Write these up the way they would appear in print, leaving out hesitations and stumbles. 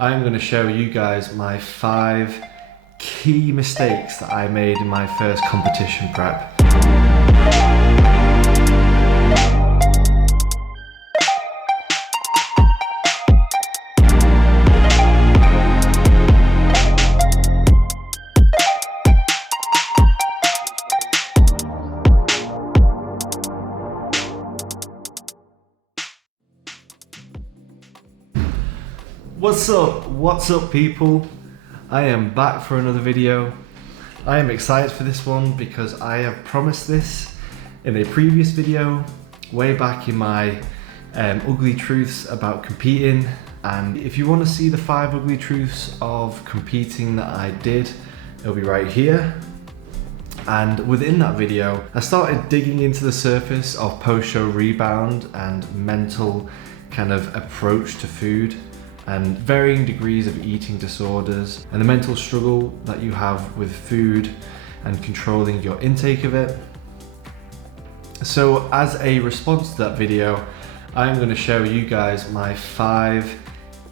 I'm going to show you guys my 5 key mistakes that I made in my first competition prep. What's up people? I am back for another video. I am excited for this one because I have promised this in a previous video way back in my ugly truths about competing, and if you want to see the 5 ugly truths of competing that I did, it'll be right here. And within that video I started digging into the surface of post-show rebound and mental kind of approach to food and varying degrees of eating disorders and the mental struggle that you have with food and controlling your intake of it. So as a response to that video, I'm going to show you guys my 5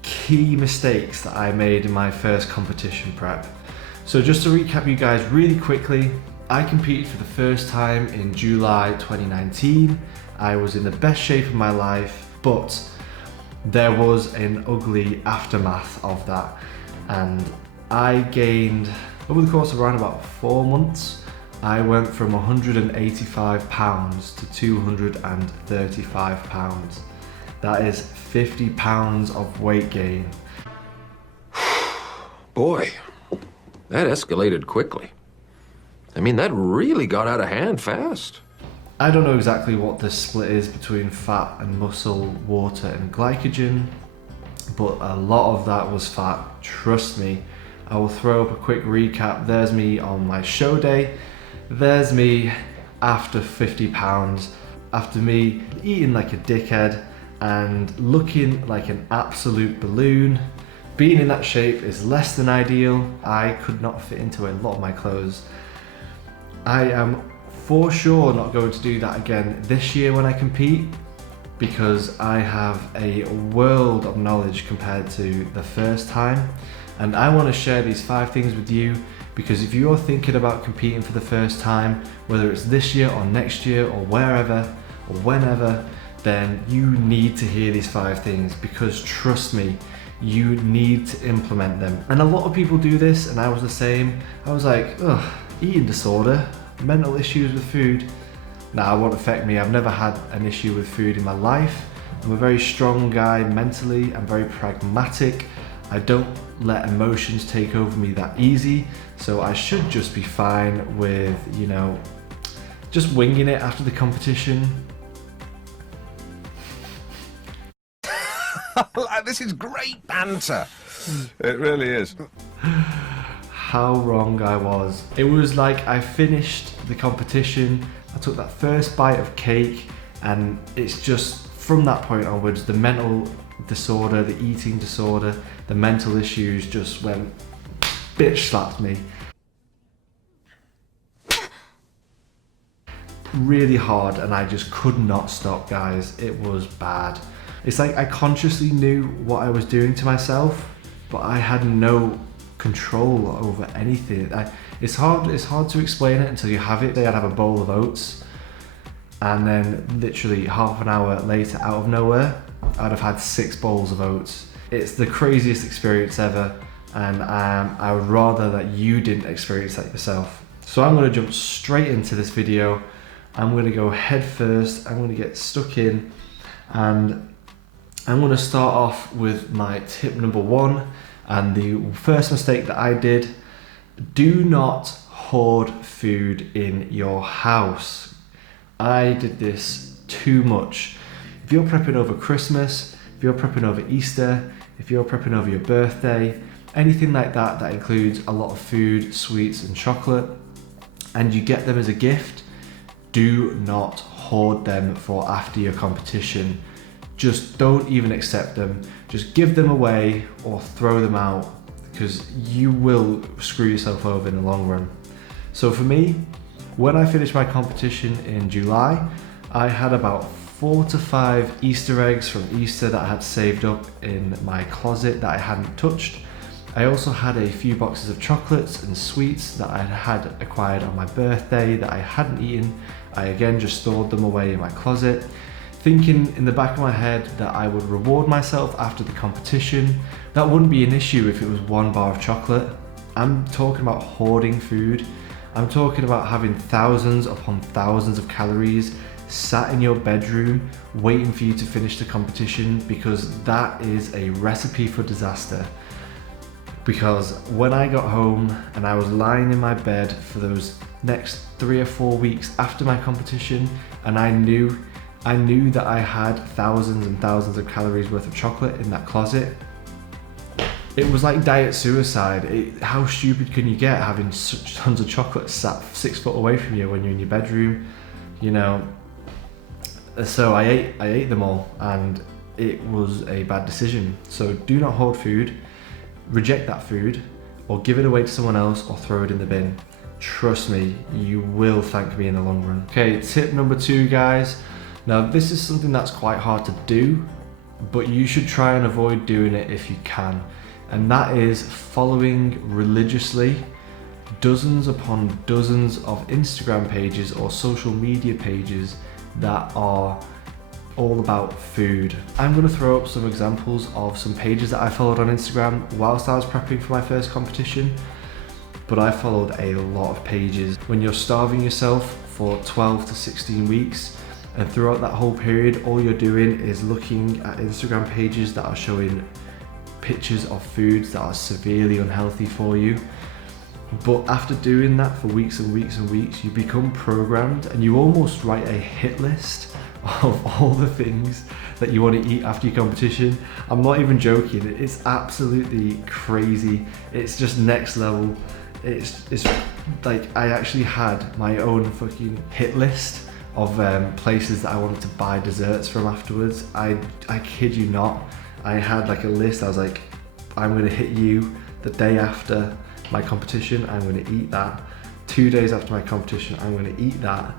key mistakes that I made in my first competition prep. So just to recap you guys really quickly, I competed for the first time in July 2019. I was in the best shape of my life, but there was an ugly aftermath of that, and I gained, over the course of around about 4 months, I went from 185 pounds to 235 pounds. That is 50 pounds of weight gain. Boy, that escalated quickly. I mean, that really got out of hand fast. I don't know exactly what the split is between fat and muscle, water and glycogen, but a lot of that was fat, trust me. I will throw up a quick recap. There's me on my show day. There's me after 50 pounds, after me eating like a dickhead and looking like an absolute balloon. Being in that shape is less than ideal. I could not fit into a lot of my clothes. I am for sure not going to do that again this year when I compete, because I have a world of knowledge compared to the first time, and I want to share these 5 things with you, because if you're thinking about competing for the first time, whether it's this year or next year or wherever or whenever, then you need to hear these 5 things, because trust me, you need to implement them. And a lot of people do this, and I was the same. I was like, ugh, eating disorder, mental issues with food. Nah, it won't affect me. I've never had an issue with food in my life. I'm a very strong guy mentally. I'm very pragmatic. I don't let emotions take over me that easy. So I should just be fine with, you know, just winging it after the competition. This is great banter. It really is. How wrong I was. It was like I finished the competition, I took that first bite of cake, and it's just from that point onwards, the mental disorder, the eating disorder, the mental issues just went, bitch slapped me. Really hard, and I just could not stop, guys. It was bad. It's like I consciously knew what I was doing to myself, but I had no control over anything. It's hard to explain it until you have it. I'd have a bowl of oats, and then literally half an hour later, out of nowhere, I'd have had 6 bowls of oats. It's the craziest experience ever, and I would rather that you didn't experience that yourself. So I'm going to jump straight into this video. I'm going to go head first. I'm going to get stuck in, and I'm going to start off with my tip number 1. And the first mistake that I did: do not hoard food in your house. I did this too much. If you're prepping over Christmas, if you're prepping over Easter, if you're prepping over your birthday, anything like that that includes a lot of food, sweets and chocolate, and you get them as a gift, do not hoard them for after your competition. Just don't even accept them. Just give them away or throw them out, because you will screw yourself over in the long run. So for me, when I finished my competition in July, I had about 4 to 5 Easter eggs from Easter that I had saved up in my closet that I hadn't touched. I also had a few boxes of chocolates and sweets that I had acquired on my birthday that I hadn't eaten. I again just stored them away in my closet, thinking in the back of my head that I would reward myself after the competition. That wouldn't be an issue if it was 1 bar of chocolate. I'm talking about hoarding food. I'm talking about having thousands upon thousands of calories sat in your bedroom waiting for you to finish the competition, because that is a recipe for disaster. Because when I got home and I was lying in my bed for those next 3 or 4 weeks after my competition, and I knew that I had thousands and thousands of calories worth of chocolate in that closet, it was like diet suicide. How stupid can you get having such tons of chocolate sat 6 foot away from you when you're in your bedroom, you know? So I ate them all, and it was a bad decision. So do not hoard food. Reject that food, or give it away to someone else, or throw it in the bin. Trust me, you will thank me in the long run. Okay, tip number 2, guys. Now this is something that's quite hard to do, but you should try and avoid doing it if you can. And that is following religiously dozens upon dozens of Instagram pages or social media pages that are all about food. I'm going to throw up some examples of some pages that I followed on Instagram whilst I was prepping for my first competition, but I followed a lot of pages. When you're starving yourself for 12 to 16 weeks, and throughout that whole period, all you're doing is looking at Instagram pages that are showing pictures of foods that are severely unhealthy for you. But after doing that for weeks and weeks and weeks, you become programmed, and you almost write a hit list of all the things that you want to eat after your competition. I'm not even joking, it's absolutely crazy. It's just next level. It's like I actually had my own fucking hit list of places that I wanted to buy desserts from afterwards. I kid you not. I had like a list. I was like, I'm gonna hit you the day after my competition, I'm gonna eat that. 2 days after my competition, I'm gonna eat that.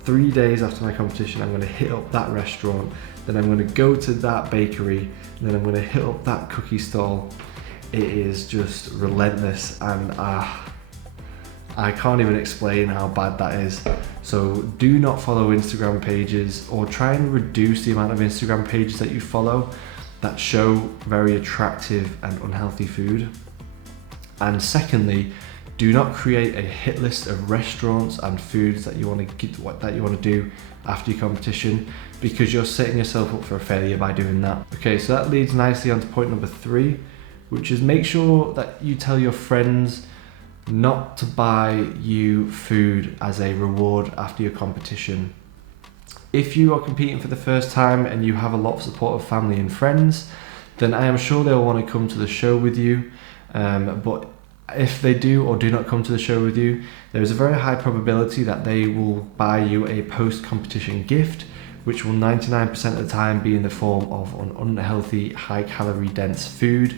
3 days after my competition, I'm gonna hit up that restaurant. Then I'm gonna go to that bakery, and then I'm gonna hit up that cookie stall. It is just relentless, and I can't even explain how bad that is. So do not follow Instagram pages, or try and reduce the amount of Instagram pages that you follow that show very attractive and unhealthy food. And secondly, do not create a hit list of restaurants and foods that you want to do after your competition, because you're setting yourself up for a failure by doing that. Okay, so that leads nicely on to point number 3, which is make sure that you tell your friends not to buy you food as a reward after your competition. If you are competing for the first time and you have a lot of support of family and friends, then I am sure they'll want to come to the show with you. But if they do or do not come to the show with you, there is a very high probability that they will buy you a post-competition gift, which will 99% of the time be in the form of an unhealthy, high-calorie dense food.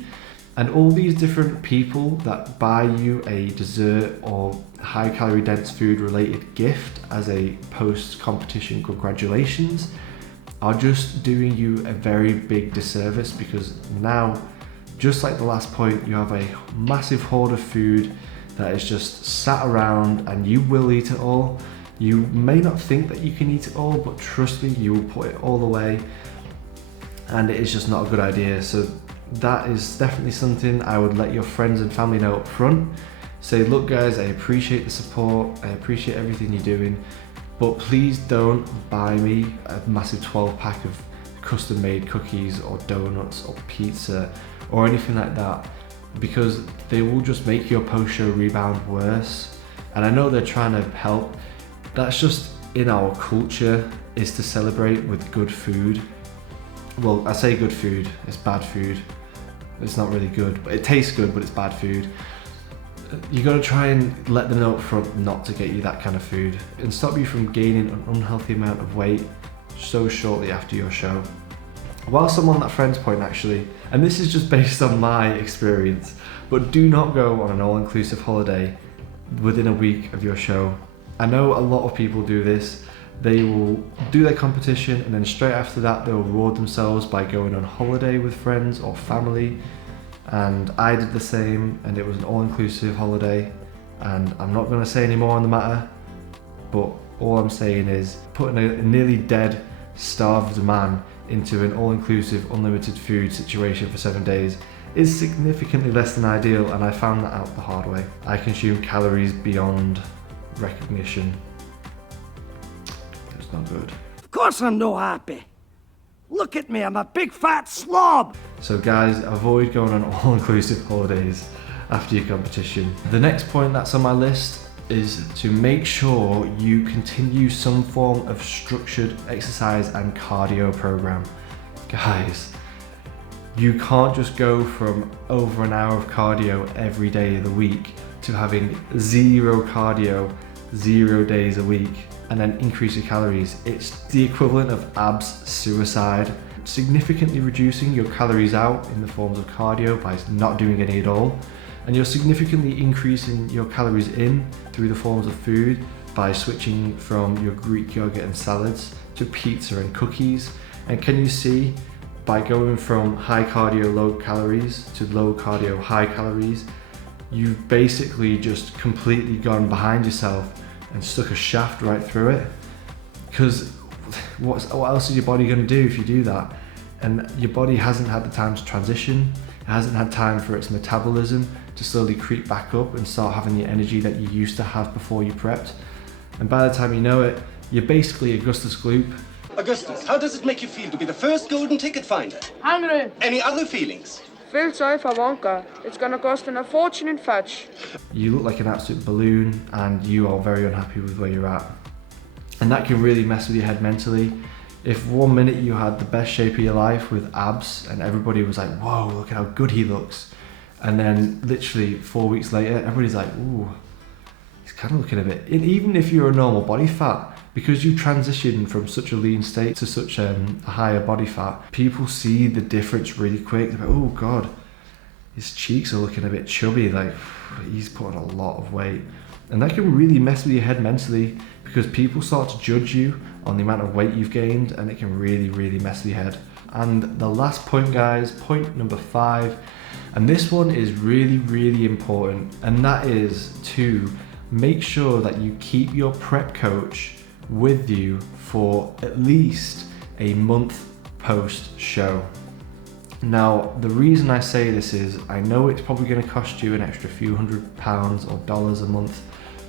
And all these different people that buy you a dessert or high-calorie dense food-related gift as a post-competition congratulations are just doing you a very big disservice, because now, just like the last point, you have a massive hoard of food that is just sat around, and you will eat it all. You may not think that you can eat it all, but trust me, you will put it all away, and it is just not a good idea. So that is definitely something I would let your friends and family know up front. Say, look guys, I appreciate the support, I appreciate everything you're doing, but please don't buy me a massive 12-pack of custom made cookies or donuts or pizza or anything like that, because they will just make your post-show rebound worse. And I know they're trying to help. That's just in our culture, is to celebrate with good food. Well, I say good food, it's bad food. It's not really good, but it tastes good, but it's bad food. You gotta try and let them know up front not to get you that kind of food, and stop you from gaining an unhealthy amount of weight so shortly after your show. Whilst I'm on that friend's point actually, and this is just based on my experience, but do not go on an all-inclusive holiday within a week of your show. I know a lot of people do this, They will do their competition, and then straight after that they'll reward themselves by going on holiday with friends or family. And I did the same, and it was an all-inclusive holiday. And I'm not going to say any more on the matter, but all I'm saying is putting a nearly dead, starved man into an all-inclusive, unlimited food situation for 7 days is significantly less than ideal, and I found that out the hard way. I consume calories beyond recognition. It's not good. Of course I'm no happy. Look at me, I'm a big fat slob. So guys, avoid going on all-inclusive holidays after your competition. The next point that's on my list is to make sure you continue some form of structured exercise and cardio program. Guys, you can't just go from over an hour of cardio every day of the week to having zero cardio, 0 days a week, and then increase your calories. It's the equivalent of abs suicide. Significantly reducing your calories out in the forms of cardio by not doing any at all, and you're significantly increasing your calories in through the forms of food by switching from your Greek yogurt and salads to pizza and cookies. And can you see, by going from high cardio low calories to low cardio high calories, you've basically just completely gone behind yourself and stuck a shaft right through it. Because what else is your body going to do if you do that? And your body hasn't had the time to transition. It hasn't had time for its metabolism to slowly creep back up and start having the energy that you used to have before you prepped. And by the time you know it, you're basically Augustus Gloop. Augustus, how does it make you feel to be the first golden ticket finder? Hungry. Any other feelings? Feel sorry for Wonka. It's gonna cost him a fortune in fetch. You look like an absolute balloon, and you are very unhappy with where you're at. And that can really mess with your head mentally. If 1 minute you had the best shape of your life with abs and everybody was like, whoa, look at how good he looks. And then literally 4 weeks later, everybody's like, ooh, he's kind of looking a bit, and even if you're a normal body fat, because you transitioned from such a lean state to such a higher body fat, people see the difference really quick. They're like, oh God, his cheeks are looking a bit chubby, like he's put on a lot of weight. And that can really mess with your head mentally, because people start to judge you on the amount of weight you've gained, and it can really, really mess with your head. And the last point, guys, point number 5, and this one is really, really important, and that is to make sure that you keep your prep coach with you for at least a month post show. Now, the reason I say this is I know it's probably going to cost you an extra few £100 or dollars a month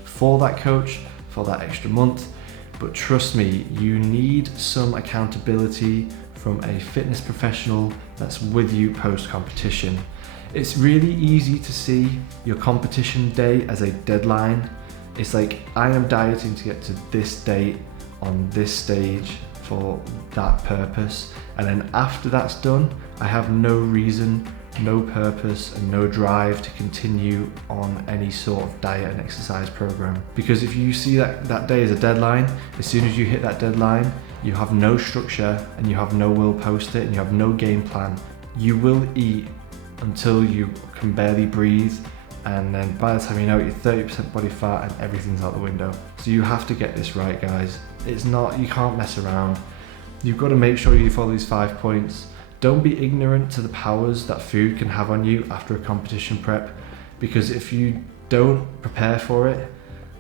for that coach, for that extra month, but trust me, you need some accountability from a fitness professional that's with you post competition. It's really easy to see your competition day as a deadline. It's like, I am dieting to get to this date on this stage for that purpose, and then after that's done, I have no reason, no purpose, and no drive to continue on any sort of diet and exercise program. Because if you see that day as a deadline, as soon as you hit that deadline, you have no structure and you have no will post it and you have no game plan. You will eat until you can barely breathe, and then by the time you know it, you're 30% body fat and everything's out the window. So you have to get this right, guys. It's not, you can't mess around. You've got to make sure you follow these 5 points. Don't be ignorant to the powers that food can have on you after a competition prep, because if you don't prepare for it,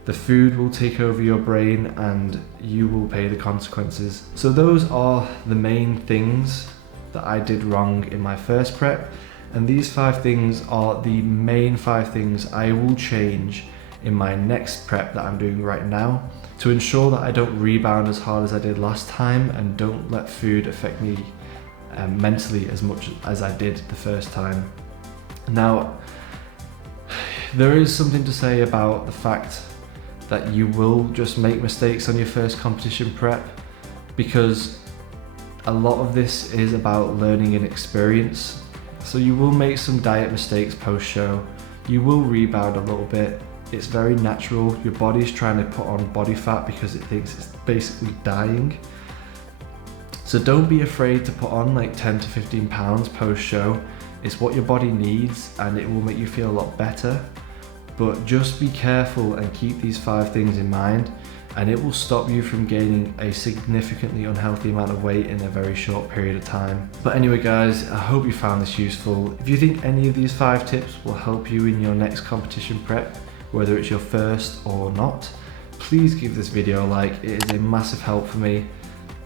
the food will take over your brain and you will pay the consequences. So those are the main things that I did wrong in my first prep, and these 5 things are the main 5 things I will change in my next prep that I'm doing right now to ensure that I don't rebound as hard as I did last time and don't let food affect me mentally as much as I did the first time. Now, there is something to say about the fact that you will just make mistakes on your first competition prep, because a lot of this is about learning and experience. So you will make some diet mistakes post-show, you will rebound a little bit. It's very natural. Your body's trying to put on body fat because it thinks it's basically dying. So don't be afraid to put on like 10 to 15 pounds post-show. It's what your body needs and it will make you feel a lot better. But just be careful and keep these 5 things in mind, and it will stop you from gaining a significantly unhealthy amount of weight in a very short period of time. But anyway guys, I hope you found this useful. If you think any of these 5 tips will help you in your next competition prep, whether it's your first or not, please give this video a like. It is a massive help for me.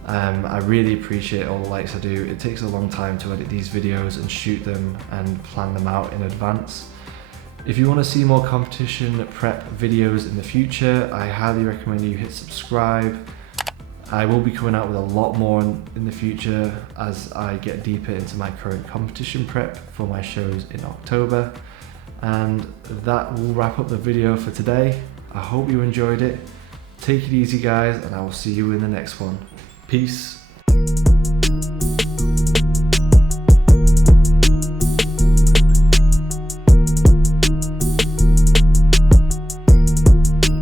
I really appreciate all the likes I do. It takes a long time to edit these videos and shoot them and plan them out in advance. If you want to see more competition prep videos in the future, I highly recommend you hit subscribe. I will be coming out with a lot more in the future as I get deeper into my current competition prep for my shows in October. And that will wrap up the video for today. I hope you enjoyed it. Take it easy guys, and I will see you in the next one. Peace.